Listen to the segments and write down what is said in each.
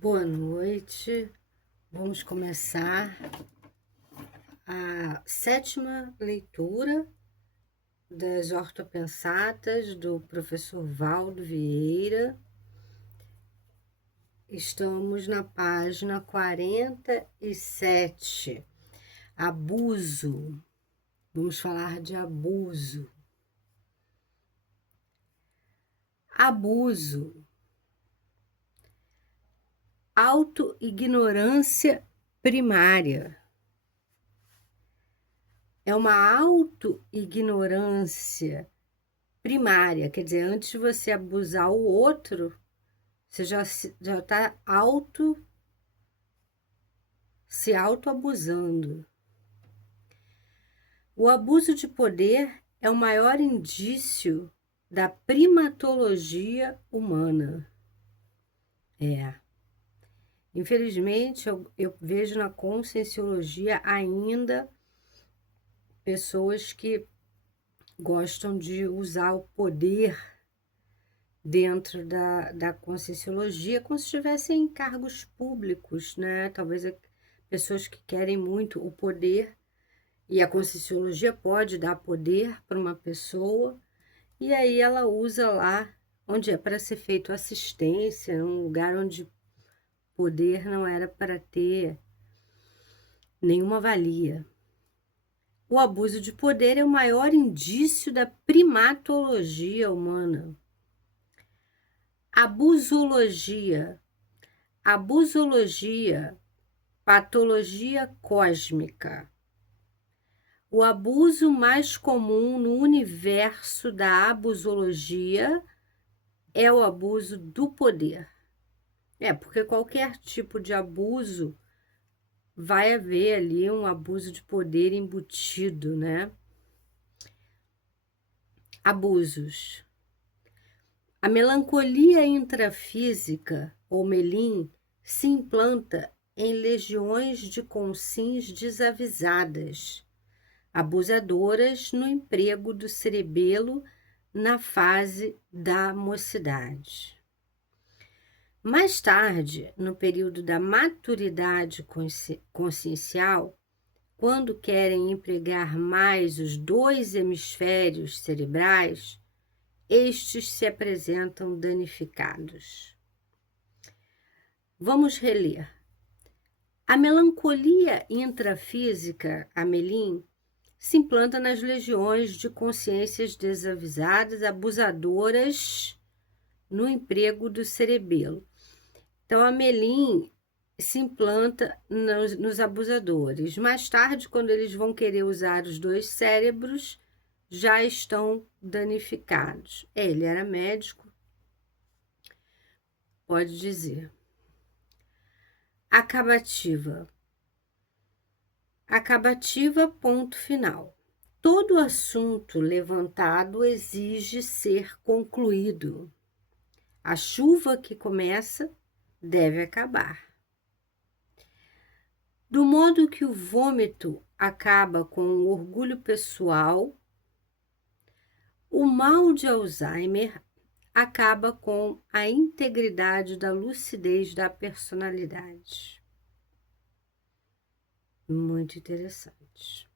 Boa noite. Vamos começar a sétima leitura das ortopensatas do professor Valdo Vieira. Estamos na página 47. Abuso. Vamos falar de abuso. Abuso. Autoignorância primária. É uma autoignorância primária, quer dizer, antes de você abusar o outro, você já está se autoabusando. O abuso de poder é o maior indício da primatologia humana. Infelizmente, eu vejo na conscienciologia ainda pessoas que gostam de usar o poder dentro da conscienciologia como se estivessem em cargos públicos, né? Talvez pessoas que querem muito o poder, e a conscienciologia pode dar poder para uma pessoa, e aí ela usa lá onde é para ser feito assistência, um lugar onde poder não era para ter nenhuma valia. O abuso de poder é o maior indício da primatologia humana. Abusologia. Abusologia, patologia cósmica. O abuso mais comum no universo da abusologia é o abuso do poder. Porque qualquer tipo de abuso vai haver ali um abuso de poder embutido, né? Abusos. A melancolia intrafísica, ou melim, se implanta em legiões de consins desavisadas, abusadoras no emprego do cerebelo na fase da mocidade. Mais tarde, no período da maturidade consciencial, quando querem empregar mais os dois hemisférios cerebrais, estes se apresentam danificados. Vamos reler. A melancolia intrafísica, a melim, se implanta nas legiões de consciências desavisadas, abusadoras no emprego do cerebelo. Então, a melim se implanta nos abusadores. Mais tarde, quando eles vão querer usar os dois cérebros, já estão danificados. Ele era médico, pode dizer. Acabativa. Acabativa, ponto final. Todo assunto levantado exige ser concluído. A chuva que começa deve acabar. Do modo que o vômito acaba com o orgulho pessoal, o mal de Alzheimer acaba com a integridade da lucidez da personalidade. Muito interessante.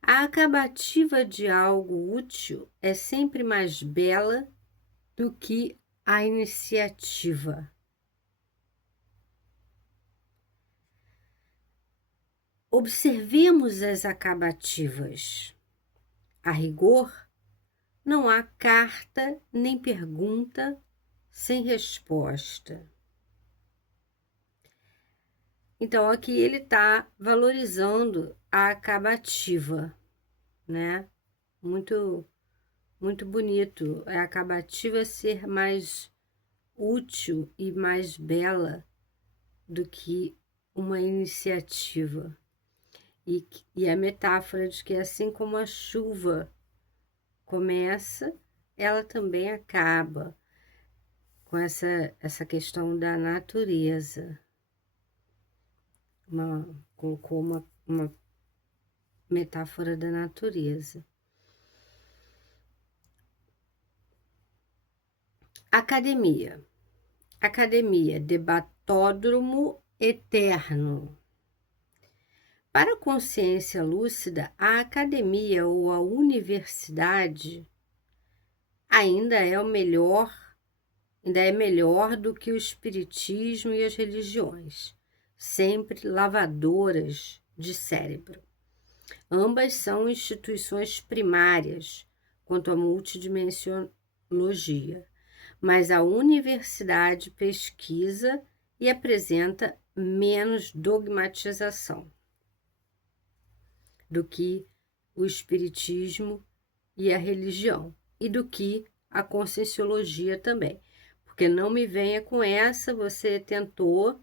A acabativa de algo útil é sempre mais bela do que a iniciativa. Observemos as acabativas. A rigor, não há carta nem pergunta sem resposta. Então, aqui ele está valorizando a acabativa, né? Muito, muito bonito. A acabativa ser mais útil e mais bela do que uma iniciativa. E a metáfora de que assim como a chuva começa, ela também acaba com essa questão da natureza. Colocou uma metáfora da natureza. Academia. Academia, debatódromo eterno. Para a consciência lúcida, a academia ou a universidade ainda é melhor do que o espiritismo e as religiões, sempre lavadoras de cérebro. Ambas são instituições primárias quanto à multidimensiologia, mas a universidade pesquisa e apresenta menos dogmatização do que o espiritismo e a religião, e do que a conscienciologia também. Porque não me venha com essa, você tentou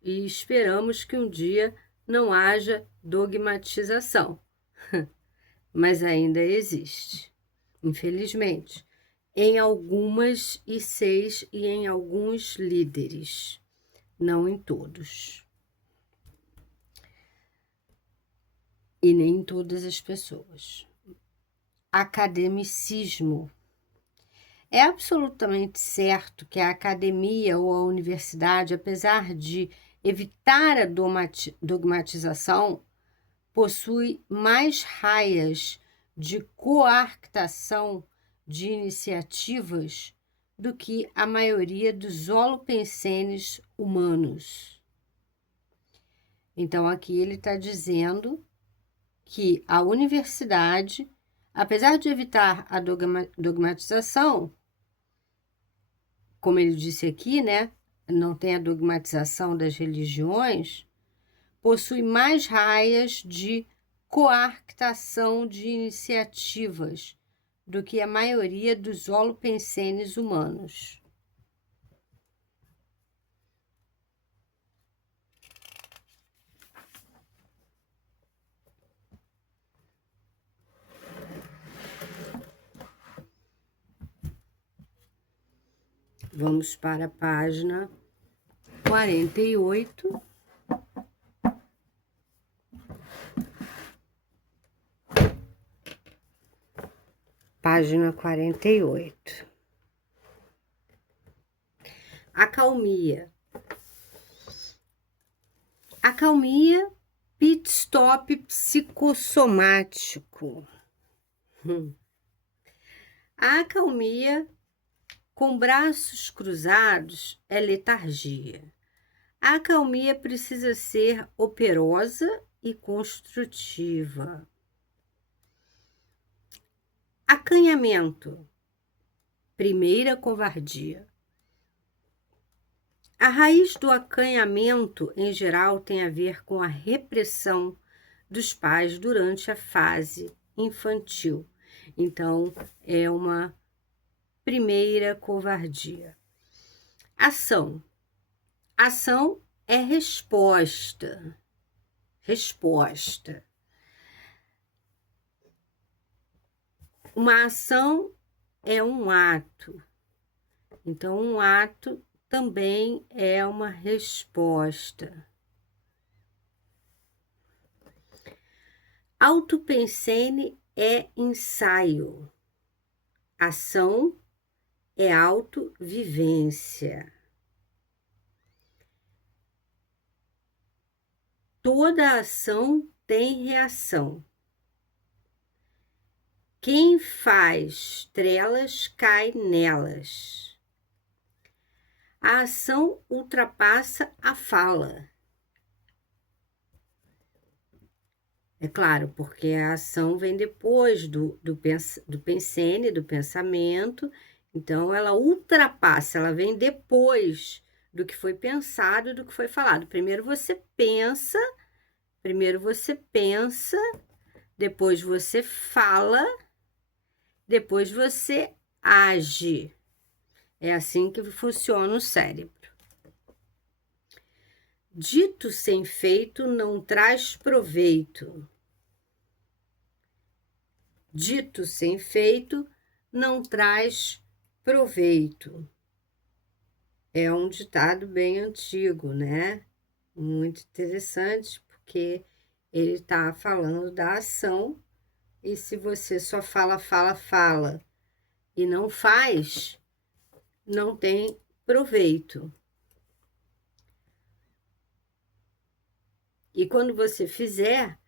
e esperamos que um dia não haja dogmatização. Mas ainda existe, infelizmente, em algumas ICs e em alguns líderes, não em todos. E nem em todas as pessoas. Academicismo. É absolutamente certo que a academia ou a universidade, apesar de evitar a dogmatização, possui mais raias de coartação de iniciativas do que a maioria dos holopensenes humanos. Então, aqui ele está dizendo que a universidade, apesar de evitar a dogmatização, como ele disse aqui, né, não tem a dogmatização das religiões, possui mais raias de coartação de iniciativas do que a maioria dos holopensenes humanos. Vamos para a página 48. Página 48. Acalmia. Acalmia, pit stop psicossomático. A acalmia com braços cruzados é letargia. A acalmia precisa ser operosa e construtiva. Acanhamento. Primeira covardia. A raiz do acanhamento, em geral, tem a ver com a repressão dos pais durante a fase infantil. Então, é uma primeira covardia. Ação. Ação é resposta. Resposta. Uma ação é um ato. Então, um ato também é uma resposta. Autopensene é ensaio. Ação é autovivência. Toda ação tem reação. Quem faz trelas cai nelas. A ação ultrapassa a fala. É claro, porque a ação vem depois do pensene, do pensamento, então ela ultrapassa, ela vem depois do que foi pensado, do que foi falado. Primeiro você pensa, depois você fala, depois você age. É assim que funciona o cérebro. Dito sem feito não traz proveito. Dito sem feito não traz proveito. É um ditado bem antigo, né? Muito interessante, porque ele está falando da ação, e se você só fala e não faz, não tem proveito. E quando você fizer,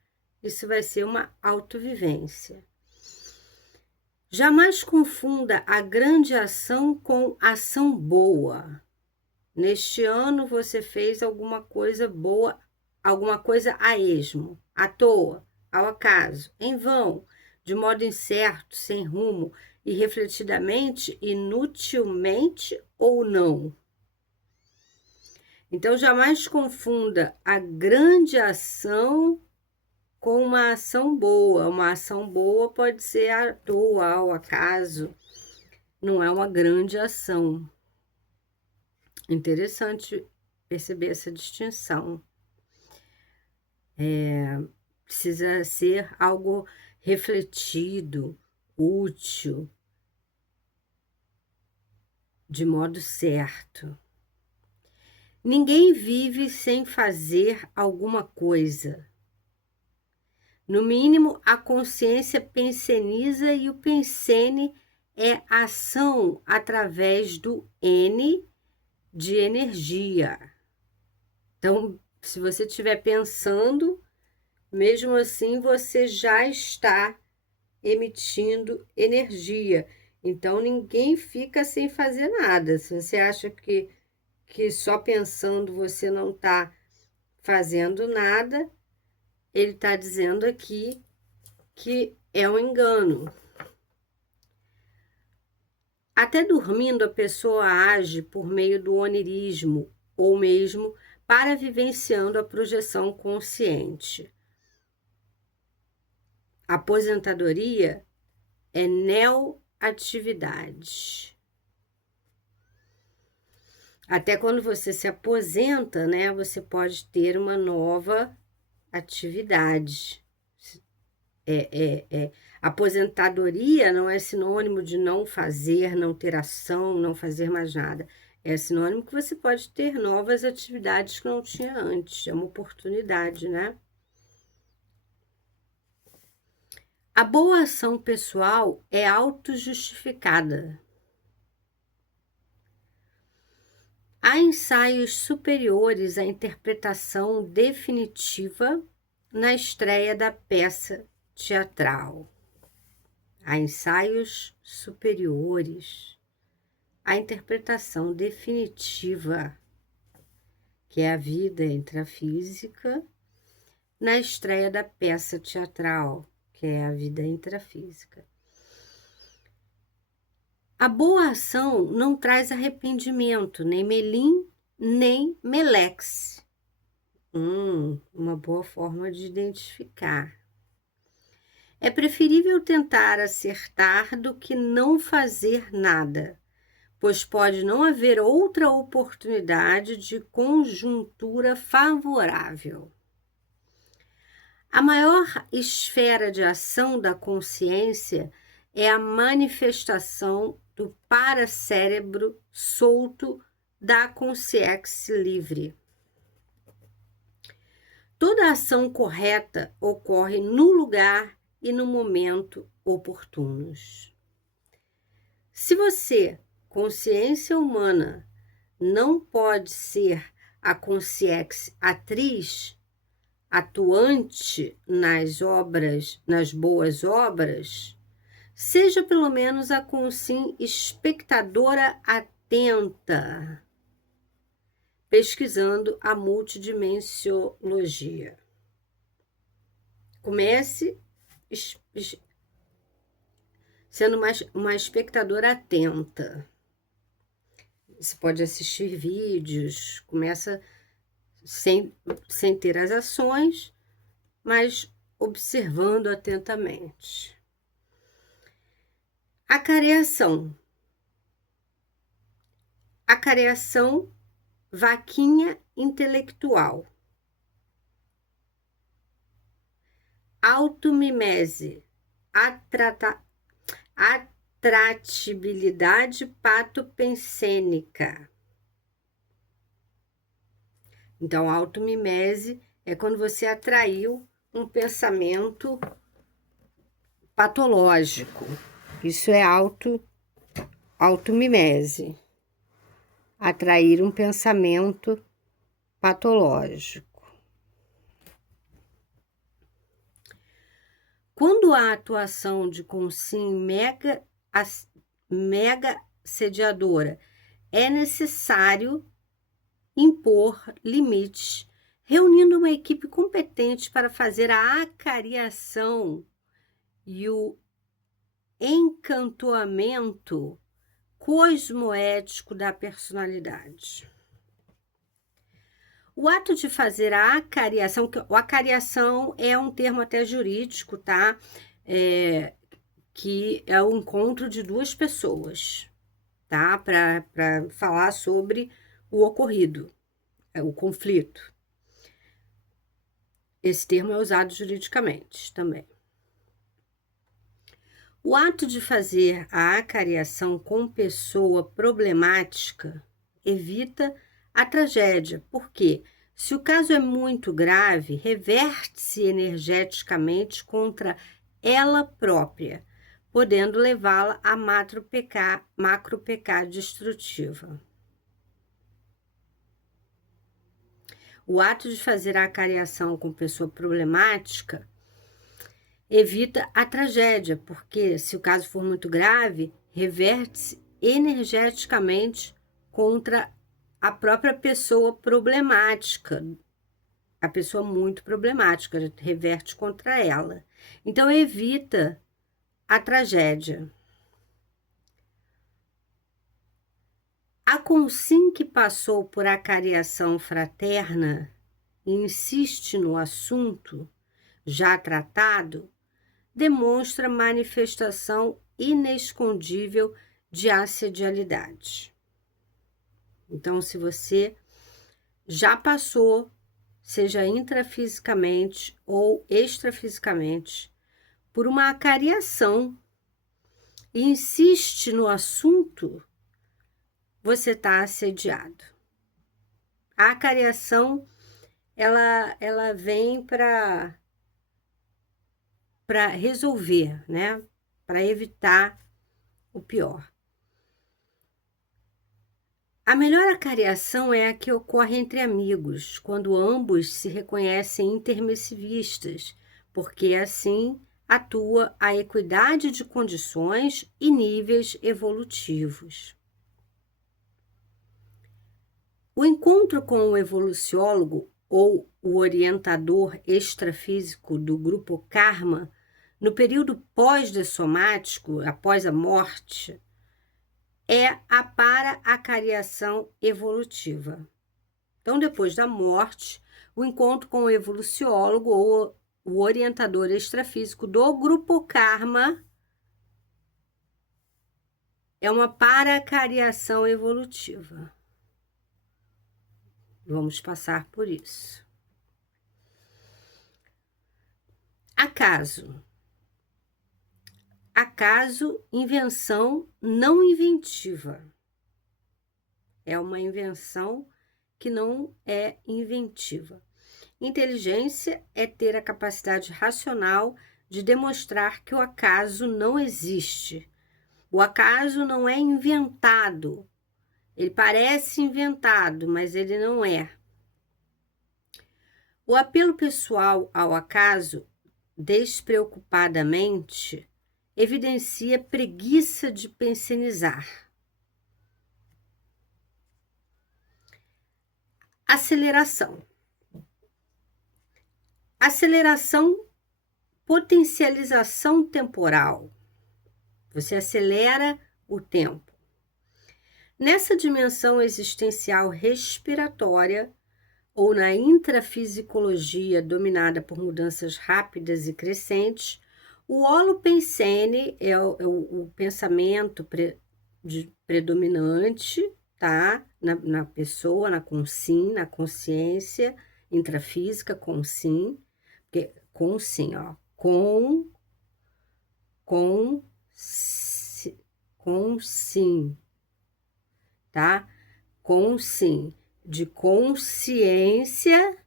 isso vai ser uma autovivência. Jamais confunda a grande ação com ação boa. Neste ano você fez alguma coisa boa, alguma coisa a esmo, à toa, ao acaso, em vão, de modo incerto, sem rumo, irrefletidamente, inutilmente ou não. Então, jamais confunda a grande ação com uma ação boa. Uma ação boa pode ser à toa, ao acaso, não é uma grande ação. Interessante perceber essa distinção. Precisa ser algo refletido, útil, de modo certo. Ninguém vive sem fazer alguma coisa. No mínimo, a consciência penseniza e o pensene é ação através do N de energia. Então, se você estiver pensando, mesmo assim você já está emitindo energia. Então, ninguém fica sem fazer nada. Se você acha que só pensando você não está fazendo nada, ele está dizendo aqui que é um engano. Até dormindo, a pessoa age por meio do onirismo, ou mesmo para vivenciando a projeção consciente. A aposentadoria é neoatividade. Até quando você se aposenta, né, você pode ter uma nova atividade. Aposentadoria não é sinônimo de não fazer, não ter ação, não fazer mais nada. É sinônimo que você pode ter novas atividades que não tinha antes. É uma oportunidade, né? A boa ação pessoal é autojustificada. Há ensaios superiores à interpretação definitiva na estreia da peça teatral. Há ensaios superiores à interpretação definitiva, que é a vida intrafísica, na estreia da peça teatral, que é a vida intrafísica. A boa ação não traz arrependimento, nem melim, nem melex. Uma boa forma de identificar. É preferível tentar acertar do que não fazer nada, pois pode não haver outra oportunidade de conjuntura favorável. A maior esfera de ação da consciência é a manifestação do paracérebro solto da consciência livre. Toda ação correta ocorre no lugar e no momento oportunos. Se você, consciência humana, não pode ser a consciência atriz, atuante nas obras, nas boas obras, seja pelo menos a consciência espectadora atenta, pesquisando a multidimensiologia. Comece sendo uma espectadora atenta. Você pode assistir vídeos, começa sem ter as ações, mas observando atentamente. Acareação. Acareação, vaquinha intelectual. Automimese, atratibilidade patopensênica. Então, automimese é quando você atraiu um pensamento patológico. Isso é automimese. atrair um pensamento patológico. Quando a atuação de consim mega sediadora é necessário impor limites, reunindo uma equipe competente para fazer a acariação e o encantoamento cosmoético da personalidade. O ato de fazer a acariação, a acariação é um termo até jurídico, tá? Que é o encontro de duas pessoas, tá? Para falar sobre o ocorrido, o conflito. Esse termo é usado juridicamente também. O ato de fazer a acariação com pessoa problemática evita a tragédia, porque se o caso é muito grave, reverte-se energeticamente contra ela própria, podendo levá-la a macro-pecado destrutiva. O ato de fazer a acariação com pessoa problemática evita a tragédia, porque se o caso for muito grave, reverte-se energeticamente contra a própria pessoa problemática, a pessoa muito problemática, reverte contra ela. Então, evita a tragédia. A consim que passou por acariação fraterna e insiste no assunto já tratado, demonstra manifestação inescondível de assedialidade. Então, se você já passou, seja intrafisicamente ou extrafisicamente, por uma acariação e insiste no assunto, você está assediado. A acariação, ela vem para resolver, né? Para evitar o pior. A melhor acariação é a que ocorre entre amigos, quando ambos se reconhecem intermissivistas, porque assim atua a equidade de condições e níveis evolutivos. O encontro com o evoluciólogo ou o orientador extrafísico do grupo Karma, no período pós-dessomático, após a morte, é a para-acariação evolutiva. Então, depois da morte, o encontro com o evoluciólogo ou o orientador extrafísico do grupo Karma é uma para-acariação evolutiva. Vamos passar por isso. Acaso. Acaso, invenção não inventiva. É uma invenção que não é inventiva. Inteligência é ter a capacidade racional de demonstrar que o acaso não existe. O acaso não é inventado. Ele parece inventado, mas ele não é. O apelo pessoal ao acaso, despreocupadamente, evidencia preguiça de pensionizar. Aceleração. Aceleração, potencialização temporal. Você acelera o tempo. Nessa dimensão existencial respiratória, ou na intrafisicologia dominada por mudanças rápidas e crescentes, o holopensene é o pensamento predominante, tá? Na pessoa, na consciência intrafísica, consim, ó, consim, tá? Consim, de consciência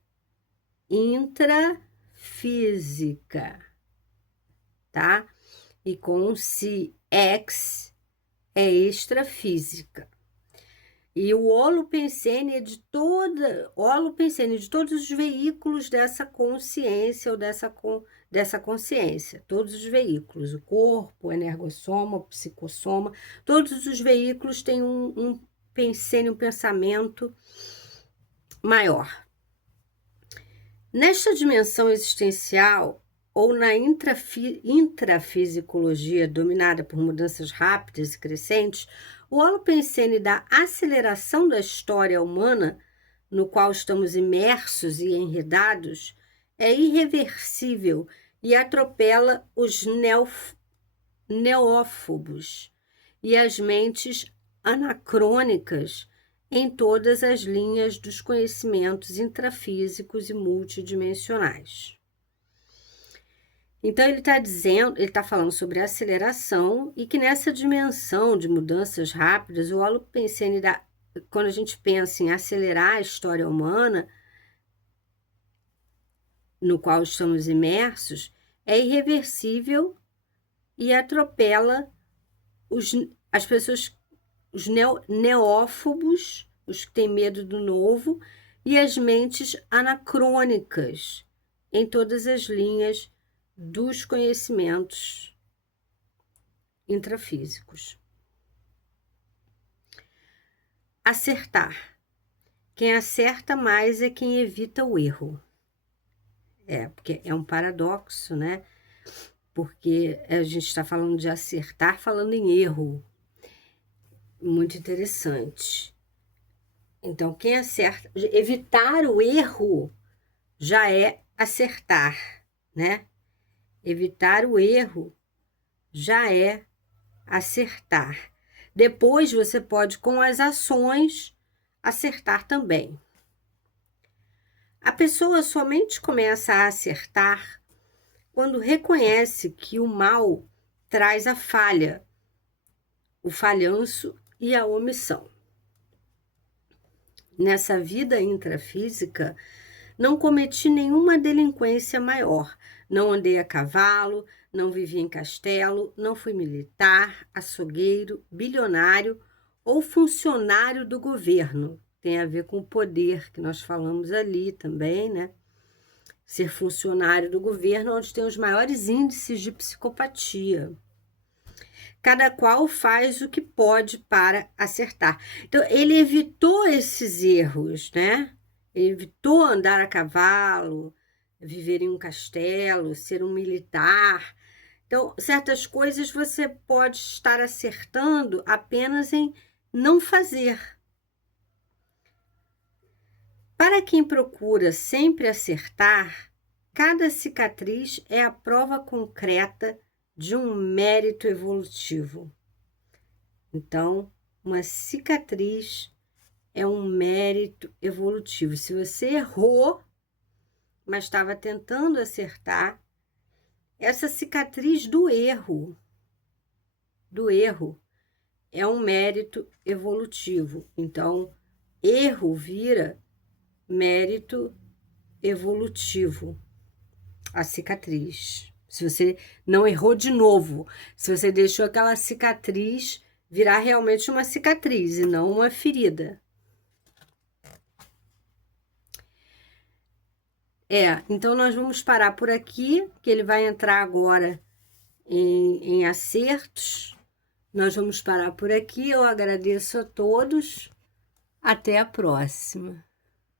intrafísica, tá? E consciex é extrafísica. E o holopensene é de holopensene de todos os veículos dessa consciência ou dessa consciência, todos os veículos, o corpo, o energossoma, o psicossoma, todos os veículos têm um pensene, um pensamento maior. Nesta dimensão existencial, ou na intrafisicologia dominada por mudanças rápidas e crescentes, o holopensene da aceleração da história humana, no qual estamos imersos e enredados, é irreversível e atropela os neófobos e as mentes anacrônicas em todas as linhas dos conhecimentos intrafísicos e multidimensionais. Então, ele está falando sobre aceleração e que nessa dimensão de mudanças rápidas, o holopensene, quando a gente pensa em acelerar a história humana, no qual estamos imersos, é irreversível e atropela as pessoas, os neófobos, os que têm medo do novo, e as mentes anacrônicas em todas as linhas dos conhecimentos intrafísicos. Acertar. Quem acerta mais é quem evita o erro. Porque é um paradoxo, né? Porque a gente está falando de acertar, falando em erro. Muito interessante. Então, quem acerta, evitar o erro já é acertar, né? Evitar o erro já é acertar. Depois você pode, com as ações, acertar também. A pessoa somente começa a acertar quando reconhece que o mal traz a falha, o falhanço e a omissão. Nessa vida intrafísica, não cometi nenhuma delinquência maior. Não andei a cavalo, não vivi em castelo, não fui militar, açougueiro, bilionário ou funcionário do governo. Tem a ver com o poder que nós falamos ali também, né? Ser funcionário do governo, onde tem os maiores índices de psicopatia. Cada qual faz o que pode para acertar. Então, ele evitou esses erros, né? Ele evitou andar a cavalo, viver em um castelo, ser um militar. Então, certas coisas você pode estar acertando apenas em não fazer. Para quem procura sempre acertar, cada cicatriz é a prova concreta de um mérito evolutivo. Então, uma cicatriz é um mérito evolutivo. Se você errou, mas estava tentando acertar, essa cicatriz do erro é um mérito evolutivo. Então, erro vira mérito evolutivo, a cicatriz. Se você não errou de novo, se você deixou aquela cicatriz virar realmente uma cicatriz e não uma ferida. Então nós vamos parar por aqui, que ele vai entrar agora em acertos. Nós vamos parar por aqui. Eu agradeço a todos. Até a próxima.